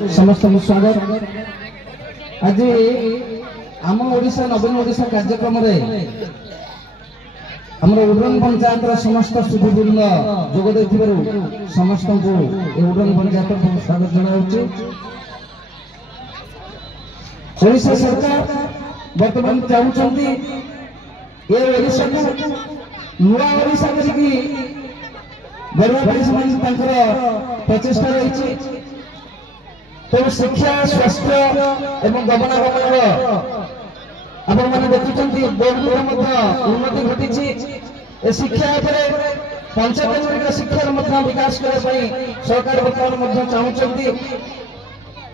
समस्त स्वागत। आज आम ओडिशा नवीन ओडिशा कार्यक्रम उड़न पंचायत समस्त सुधीवृंद जोगदे समस्त को उड़न पंचायत स्वागत जनाऊँ। ओडिशा सरकार बर्तमान चाहते ये ओडिशा को नुआ ओडिशा करके प्रचेषा रही। तो शिक्षा स्वास्थ्य एवं गमनागमन आपण मैंने देखुं बहुत उन्नति घटी। शिक्षा पंचायत शिक्षा विकास करने सरकार बर्तमान चाहते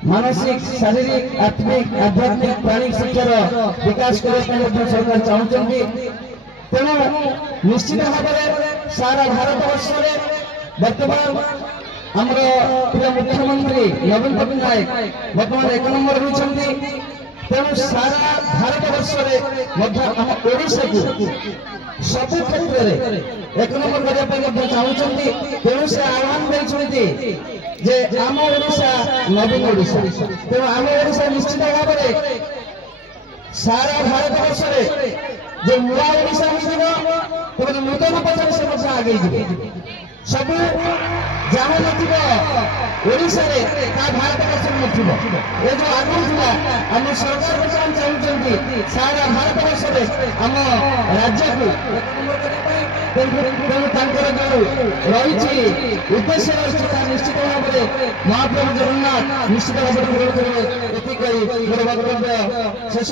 मानसिक शारीरिक आत्मिक आध्यात्मिक प्राणिक शिक्षार विकास करने सरकार चाहते। तेणु निश्चित भाव में सारा भारत वर्ष बर्तमान आमर प्रिय मुख्यमंत्री नवीन पट्टनायक बर्तमान 1 नंबर होती। तेणु सारा भारत वर्ष ओडिशा को सबु क्षेत्र में 1 नंबर करने चाहते। तेणु से आह्वान देते जे आम ओडिशा नवीन ओडिशा। तेणु आम ओडिशा निश्चित भाव में सारा भारत वर्ष में जो नुआ ओडिशा हो नूतन पथर से आगे सब जहाँ नोडिशा भारत वर्ष नथिबो ये जो आगु था आम सरकार बर्तमान चाहते सारा भारत वर्ष में आम राज्य को रही उद्देश्य निश्चित भाव में महाप्रभु जगन्नाथ निश्चित भाव में पूर्ण करेंगे। मोर वक्तव्य शेष।